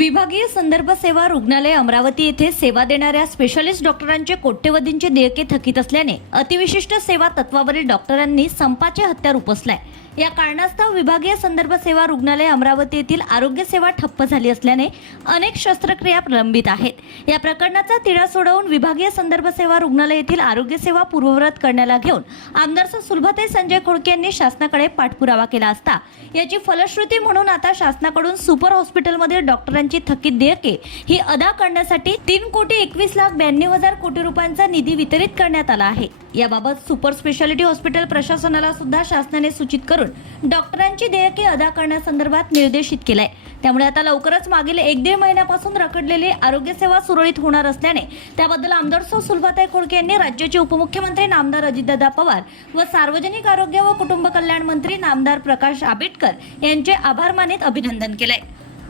विभागीय संदर्भ सेवा रुग्णालय अमरावती येथे सेवा देणाऱ्या स्पेशालिस्ट डॉक्टरांचे कोट्यवधींचे देयके थकीत असल्याने अतिविशिष्ट सेवा तत्वावरील डॉक्टरांनी संपाचे हत्यार उपसलाय. या कारणास्तव विभागीय संदर्भ सेवा रुग्णालय अमरावती येथील आरोग्य सेवा ठप्प झाली असल्याने अनेक शस्त्रक्रिया प्रलंबित आहेत. या प्रकरणाचा तिढा सोडवून विभागीय संदर्भ सेवा रुग्णालय येथील आरोग्य सेवा पूर्ववत करण्याला घेऊन आमदार सुलभते संजय खोडके यांनी शासनाकडे पाठपुरावा केला असता. याची फलश्रुती म्हणून आता शासनाकडून सुपर हॉस्पिटलमधील डॉक्टरांची थकीत देयके ही अदा करण्यासाठी तीन कोटी एकवीस लाख ब्याण्णव हजार कोटी रुपयांचा निधी वितरित करण्यात आला आहे. याबाबत सुपर स्पेशालिटी हॉस्पिटल प्रशासनाला सुद्धा शासनाने सूचित करून डॉक्टरांची देयके अदा करण्यासंदर्भात निर्देशित केलाय. त्यामुळे आता लवकरच मागील एक दीड महिन्यापासून रखडलेली आरोग्य सेवा सुरळीत होणार असल्याने त्याबद्दल आमदार सौ सुलभाताई खोडके यांनी राज्याचे उपमुख्यमंत्री नामदार अजितदादा पवार व सार्वजनिक आरोग्य व कुटुंब कल्याण मंत्री नामदार प्रकाश आंबेडकर यांचे आभार मानित अभिनंदन केलंय.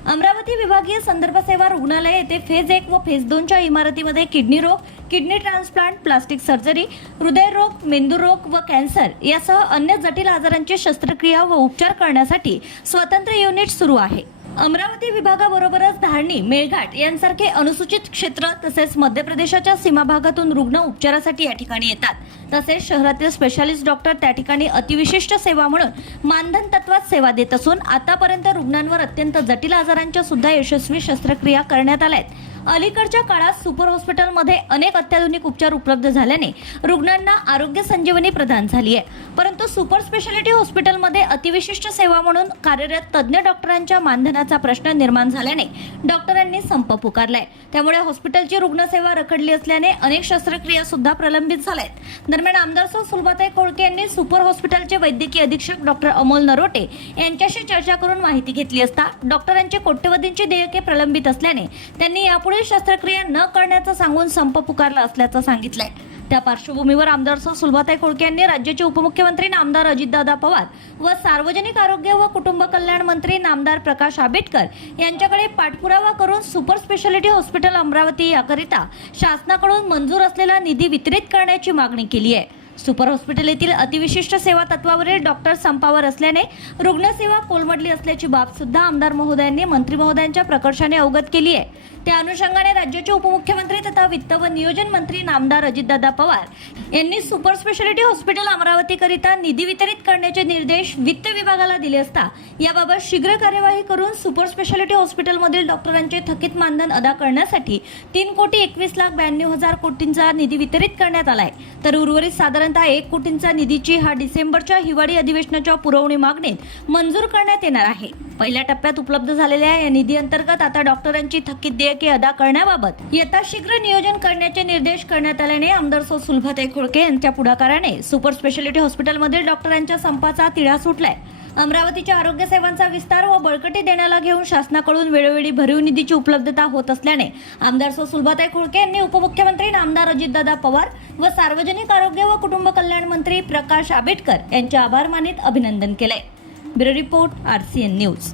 अमरावती विभागीय संदर्भ सेवा रुग्णालय येथे फेज एक व फेज दोनच्या इमारतीमध्ये किडनी रोग किडनी ट्रान्सप्लांट प्लास्टिक सर्जरी हृदयरोग मेंदूरोग व कॅन्सर यासह अन्य जटिल आजारांची शस्त्रक्रिया व उपचार करण्यासाठी स्वतंत्र युनिट सुरू आहे. अमरावती विभागाबरोबरच धारणी मेळघाट यांसारखे अनुसूचित क्षेत्र तसेच मध्य प्रदेशाच्या सीमा भागातून रुग्ण उपचारासाठी या ठिकाणी येतात. तसेच शहरातील स्पेशालिस्ट डॉक्टर त्या ठिकाणी अतिविशिष्ट सेवा म्हणून मानधन तत्वात सेवा देत असून आतापर्यंत रुग्णांवर अत्यंत जटिल आजारांच्या सुद्धा यशस्वी शस्त्रक्रिया करण्यात आल्या आहेत. अलीकडच्या काळात सुपर हॉस्पिटलमध्ये अनेक अत्याधुनिक उपचार उपलब्ध झाल्याने रुग्णांना आरोग्य संजीवनी प्रदान झाली आहे. परंतु सुपर स्पेशालिटी हॉस्पिटलमध्ये अतिविशिष्ट सेवा म्हणून कार्यरत तज्ज्ञ डॉक्टरांच्या मानधनाचा प्रश्न निर्माण झाल्याने डॉक्टरांनी संप पुकारलाय. त्यामुळे हॉस्पिटलची रुग्णसेवा रखडली असल्याने अनेक शस्त्रक्रिया सुद्धा प्रलंबित झाल्या आहेत दरम्यान आमदार सौ सुलभाताई कोळके यांनी सुपर हॉस्पिटलचे वैद्यकीय अधीक्षक डॉक्टर अमोल नरोटे यांच्याशी चर्चा करून माहिती घेतली असता डॉक्टरांचे कोट्यवधींची देयके प्रलंबित असल्याने त्यांनी यापुढे शस्त्रक्रिया न करण्याचं सांगून संप पुकारला असल्याचं सांगितलंय. त्या पार्श्वभूमीवर आमदार सौ सुलभाताई खोडके यांनी राज्याचे उपमुख्यमंत्री नामदार अजितदादा पवार व सार्वजनिक आरोग्य व कुटुंब कल्याण मंत्री नामदार प्रकाश आंबेडकर यांच्याकडे पाठपुरावा करून सुपर स्पेशालिटी हॉस्पिटल अमरावती याकरिता शासनाकडून मंजूर असलेला निधी वितरित करण्याची मागणी केली आहे. सुपर हॉस्पिटल येथील अतिविशिष्ट सेवा तत्वावरील डॉक्टर संपावर असल्याने रुग्णसेवा कोलमडली असल्याची बाब सुद्धा आमदार महोदयांनी मंत्री महोदयांच्या प्रकर्षाने अवगत केली आहे. त्या अनुषंगाने राज्याचे उपमुख्यमंत्री तथा वित्त व नियोजन मंत्री नामदार अजितदादा पवार यांनी सुपर स्पेशालिटी हॉस्पिटल अमरावतीकरिता निधी वितरित करण्याचे निर्देश वित्त विभागाला दिले असता याबाबत शीघ्र कार्यवाही करून सुपर स्पेशालिटी हॉस्पिटलमधील डॉक्टरांचे थकीत मानधन अदा करण्यासाठी तीन कोटी एकवीस लाख ब्याण्णव हजार कोटींचा निधी वितरित करण्यात आलाय. तर उर्वरित साधारणतः एक कोटींचा निधीची हा डिसेंबरच्या हिवाळी अधिवेशनाच्या पुरवणी मागणीत मंजूर करण्यात येणार आहे. पहिल्या टप्प्यात उपलब्ध झालेल्या या निधी अंतर्गत आता डॉक्टरांची थकीत देयके अदा करण्याबाबत यथाशीघ्र नियोजन करण्याचे निर्देश करण्यात आल्याने आमदार सौ सुलभाताई खोडके यांच्या पुढाकाराने सुपर स्पेशालिटी हॉस्पिटलमधील डॉक्टरांच्या संपाचा तिढा सुटलाय. अमरावतीच्या आरोग्य सेवांचा विस्तार व बळकटी देण्याला घेऊन शासनाकडून वेळोवेळी भरीव निधीची उपलब्धता होत असल्याने आमदार सौ सुलभाताई खोडके यांनी उपमुख्यमंत्री नामदार अजितदादा पवार व सार्वजनिक आरोग्य व कुटुंब कल्याण मंत्री प्रकाश आंबेडकर यांचे आभार मानित अभिनंदन केले ब्युरो रिपोर्ट आरसीएन न्यूज.